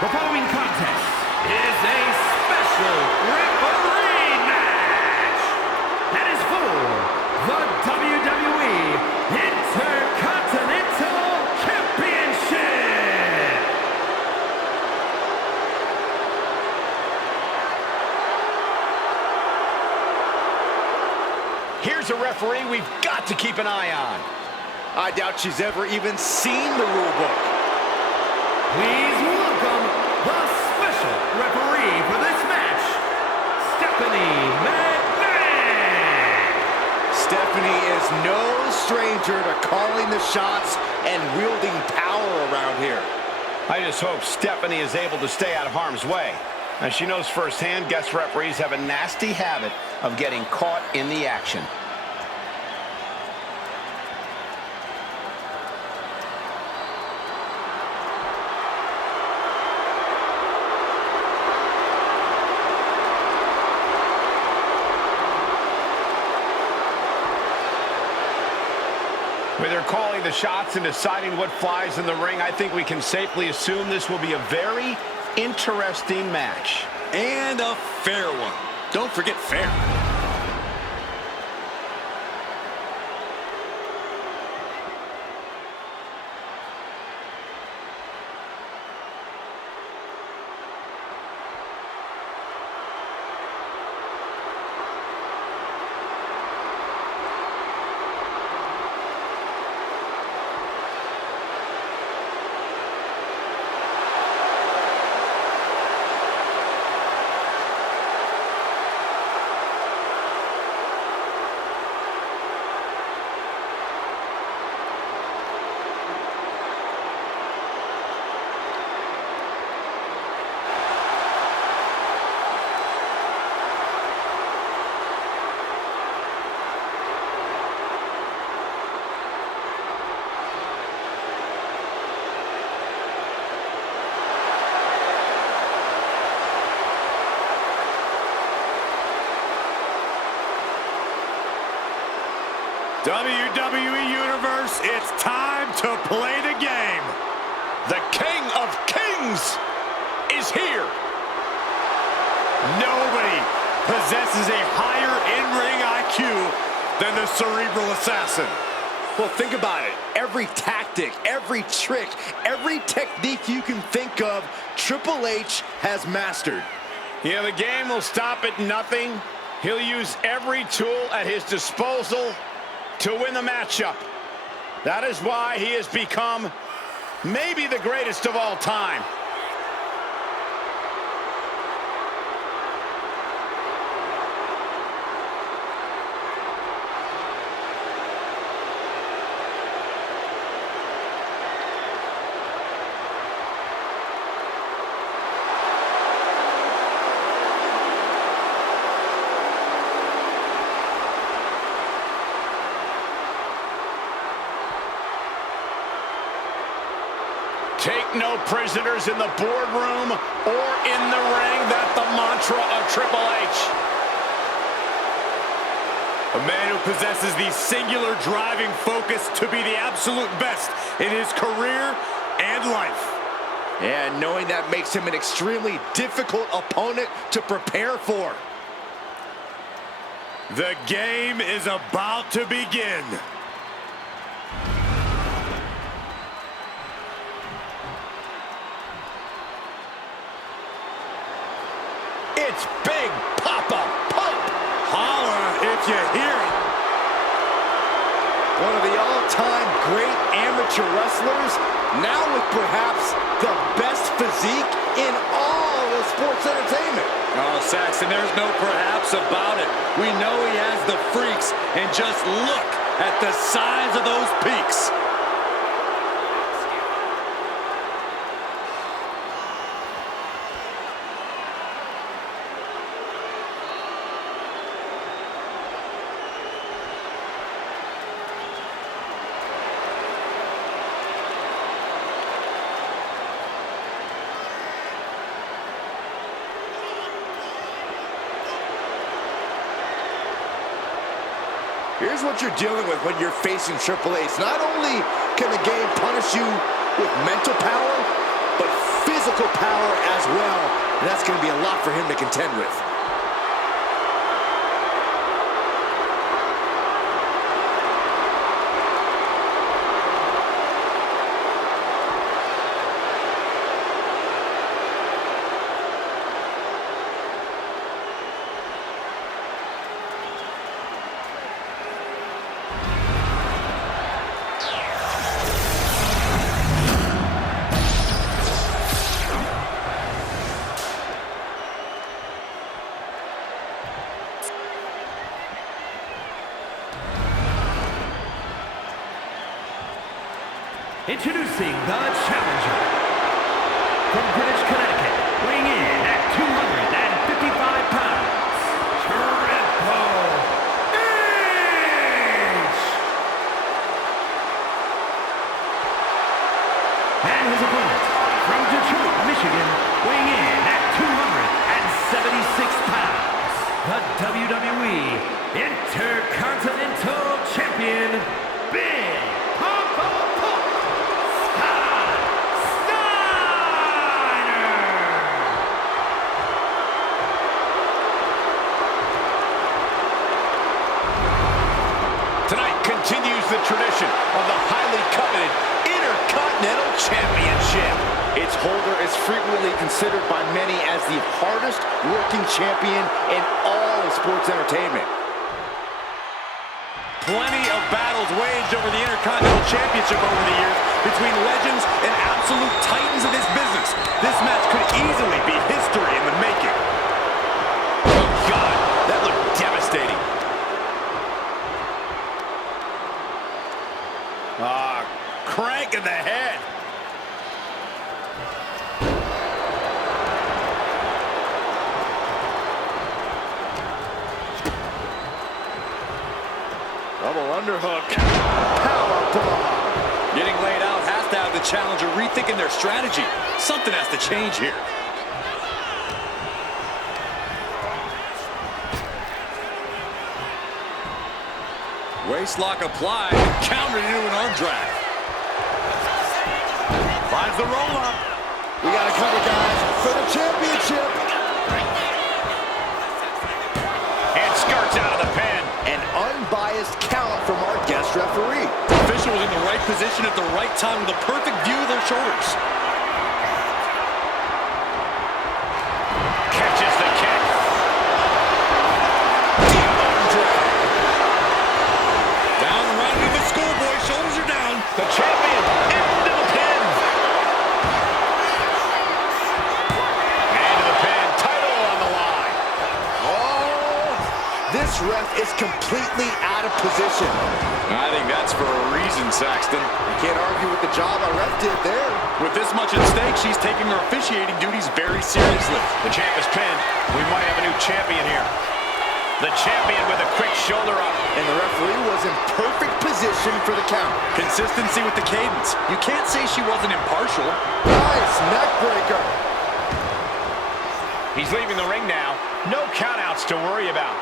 The following contest is a special referee match that is for the WWE Intercontinental Championship. Here's a referee we've got to keep an eye on. I doubt she's ever even seen the rule book. Please welcome the special referee for this match, Stephanie McMahon. Stephanie is no stranger to calling the shots and wielding power around here. I just hope Stephanie is able to stay out of harm's way. As she knows firsthand, guest referees have a nasty habit of getting caught in the action. With her calling the shots and deciding what flies in the ring, I think we can safely assume this will be a very interesting match. And a fair one. Don't forget fair. WWE Universe, it's time to play the game. The King of Kings is here. Nobody possesses a higher in-ring IQ than the Cerebral Assassin. Well, think about it. Every tactic, every trick, every technique you can think of, Triple H has mastered. Yeah, the game will stop at nothing. He'll use every tool at his disposal to win the matchup. That is why he has become maybe the greatest of all time. Take no prisoners in the boardroom or in the ring. That's the mantra of Triple H. A man who possesses the singular driving focus to be the absolute best in his career and life. And knowing that makes him an extremely difficult opponent to prepare for. The game is about to begin. It's Big Poppa Pump. Holler if you hear it. One of the all-time great amateur wrestlers, now with perhaps the best physique in all of sports entertainment. Oh, Saxton, there's no perhaps about it. We know he has the freaks, and just look at the size of those peaks. Here's what you're dealing with when you're facing Triple H. Not only can the game punish you with mental power, but physical power as well. And that's going to be a lot for him to contend with. Introducing the challenger. From Greenwich, Connecticut, weighing in at 255 pounds, Triple H! And his opponent, from Detroit, Michigan, weighing in at 276 pounds, the WWE Intercontinental Champion, Big Poppa. Continues the tradition of the highly coveted Intercontinental Championship. Its holder is frequently considered by many as the hardest working champion in all of sports entertainment. Plenty of battles waged over the Intercontinental Championship over the years between legends and absolute titans of this business. This match could easily be history in the making. Oh, God, that looked devastating. Crank in the head. Double underhook. Powerbomb. Getting laid out has to have the challenger rethinking their strategy. Something has to change here. Waistlock applied, countered into an arm drag. Finds the roll-up. We got to cover, guys, for the championship. And skirts out of the pen. An unbiased count from our guest referee. The official was in the right position at the right time with a perfect view of their shoulders. Catches the kick. Down and right into the schoolboy. Shoulders are down. The champion into the pin. Into the pin. Title on the line. Oh, this ref is completely out of position. I think that's for a reason, Saxton. You can't argue with the job our ref did there. With this much at stake, she's taking her officiating duties very seriously. The champ is pinned. We might have a new champion here. The champion with a quick shoulder up. And the referee was in perfect position for the count. Consistency with the cadence. You can't say she wasn't impartial. Nice neck breaker. He's leaving the ring now. No countouts to worry about.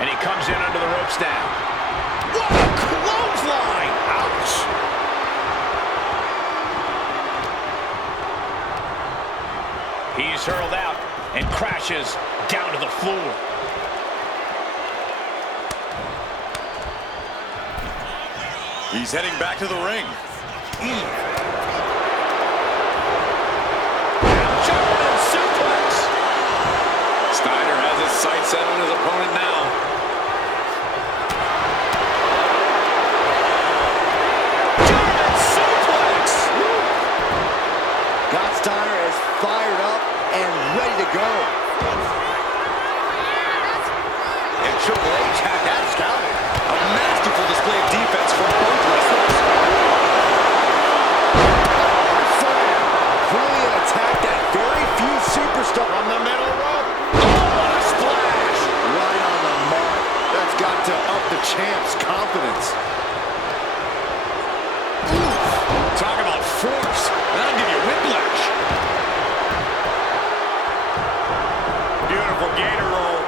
And he comes in under the ropes now. What a clothesline! Ouch! He's hurled out and crashes down to the floor. He's heading back to the ring. German suplex. Steiner has his sights set on his opponent now. German suplex. Got Steiner is fired up and ready to go. And Triple H had that scouted. A masterful display of defense from both wrestlers. Brilliant attack that very few superstars From the middle rope. Oh, what a splash. right on the mark. That's got to up the champ's confidence. Talk about force. That'll give you whiplash. Beautiful gator roll.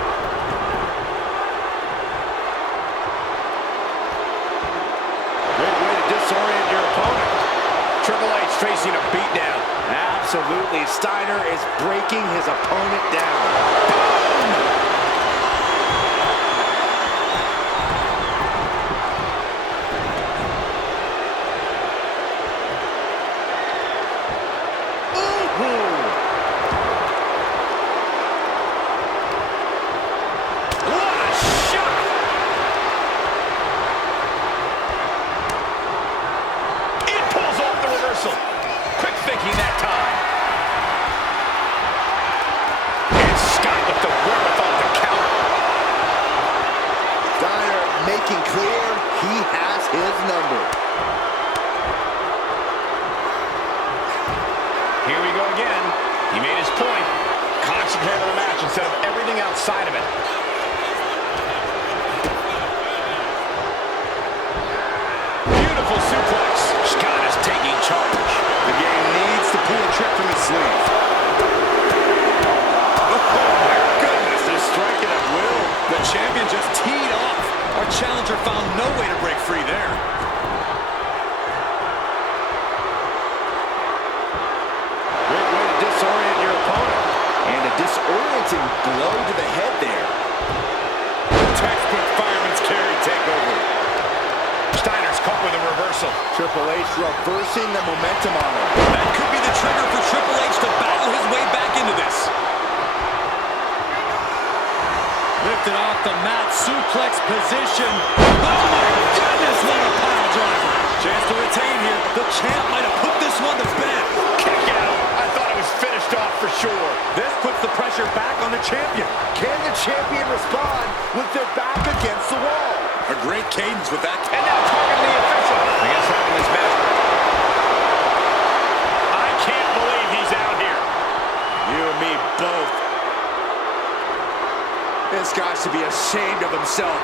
Great way to disorient your Absolutely. Steiner is breaking his opponent down. Quick thinking that time. And Scott with the wherewithal to counter. Steiner making clear he has his number. Here we go again. He made his point. Concentrate on the match instead of everything outside of it. Beautiful suplex. Scott is taking charge. The game needs to pull a trick from his sleeve. Oh my goodness, they're striking at will. The champion just teed off. Our challenger found no way to break free there. Great way to disorient your opponent. And a disorienting blow to the head there. Textbook fireman's carry takeover. Steiner's caught with a reversal. Triple H reversing the momentum on him. That could be the trigger for Triple H to battle his way back into this. Lifted off the mat, suplex position. Oh my goodness, what a pile driver. Chance to retain here. The champ might have put this one to bed. Kick out. I thought it was finished off for sure. This puts the pressure back on the champion. Can the champion respond with their back against the wall? A great cadence with that. And now targeting the official. I guess having this match. I can't believe he's out here. You and me both. This guy should be ashamed of himself.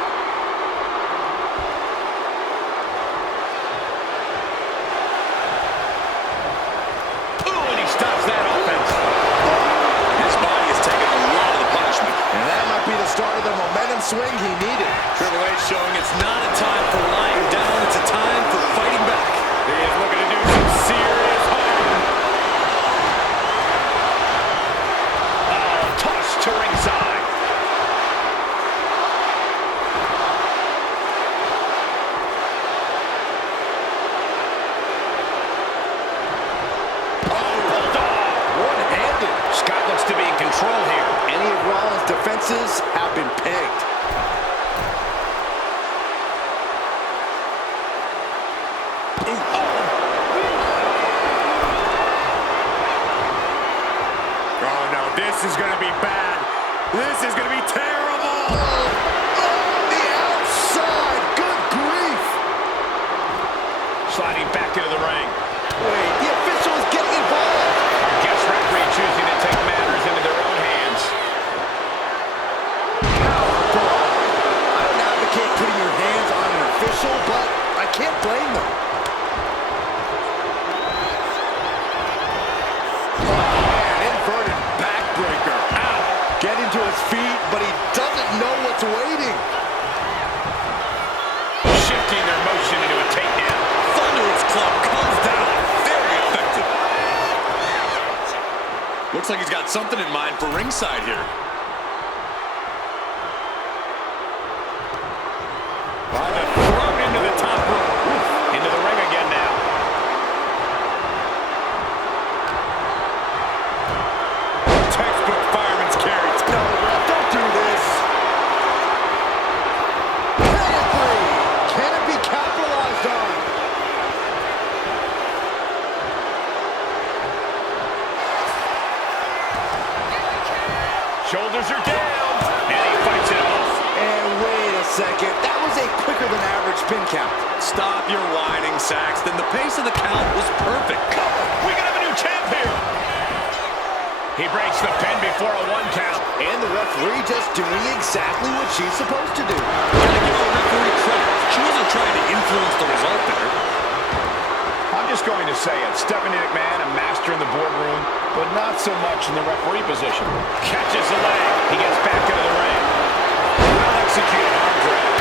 Ooh, and he stops that offense. His body has taken a lot of the punishment. And that might be the start of the momentum swing he needed. Triple H showing it's not a time for lying down, it's a time for fighting back. He is looking to do some serious harm. Toss to ringside. One-handed. Scott looks to be in control here. Any of Rollins' defenses have been pegged. Oh no, this is going to be bad. This is going to be terrible. The outside. Good grief. Sliding back into the ring. Wait, the official is getting involved. Our guest referee choosing to take matters into their own hands. I don't advocate putting your hands on an official, but I can't blame them. Inverted backbreaker. Ow. Getting to his feet, but he doesn't know what's waiting. Shifting their motion into a takedown. Thunderous club comes down. Very effective. Looks like he's got something in mind for ringside here. Thrown into the top rope. Into the ring again now. Textbook fireman's carry. No, don't do this. Pedigree. Can it be capitalized on? Shoulders are down. And he fights it off. And wait a second. That was a quicker than average pin count. Stop your whining, Saxton. The pace of the count was perfect. We got a new champ here. He breaks the pin before a 1 count. And the referee just doing exactly what she's supposed to do. Gotta give the referee credit. She wasn't trying to influence the result there. I'm just going to say it. Stephanie McMahon, a master in the boardroom, but not so much in the referee position. Catches the leg. He gets back into the ring. Well executed arm drag.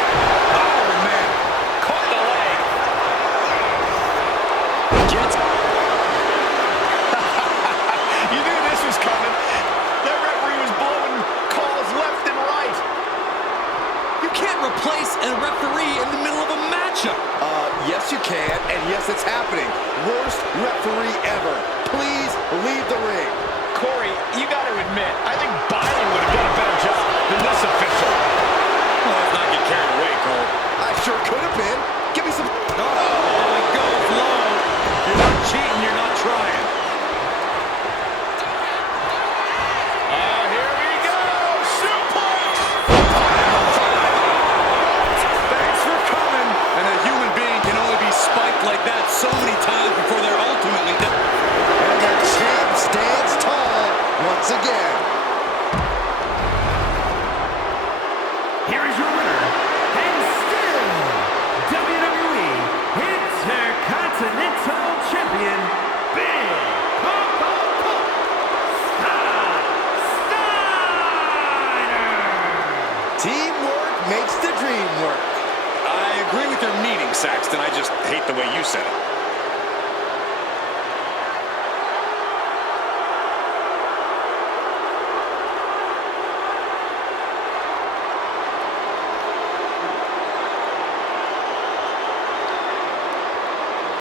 Oh, man. Caught the leg. can't replace a referee in the middle of a matchup. Yes, you can, and yes, it's happening. Worst referee ever. Please leave the ring. Corey, you got to admit, I think Byron would have done a better job than this official. Well, let's not get carried away, Cole. I sure could have been. Give me some... Oh, he goes low. You're not cheating, you're not trying. Here we go. Suplex. Thanks for coming. And a human being can only be spiked like that so many times before they're ultimately done. And the champ stands tall once again. Here is your winner, and still WWE Intercontinental Champion, Big Poppa Steiner. Teamwork makes the dream work. I agree with your meaning, Saxton. I just hate the way you said it.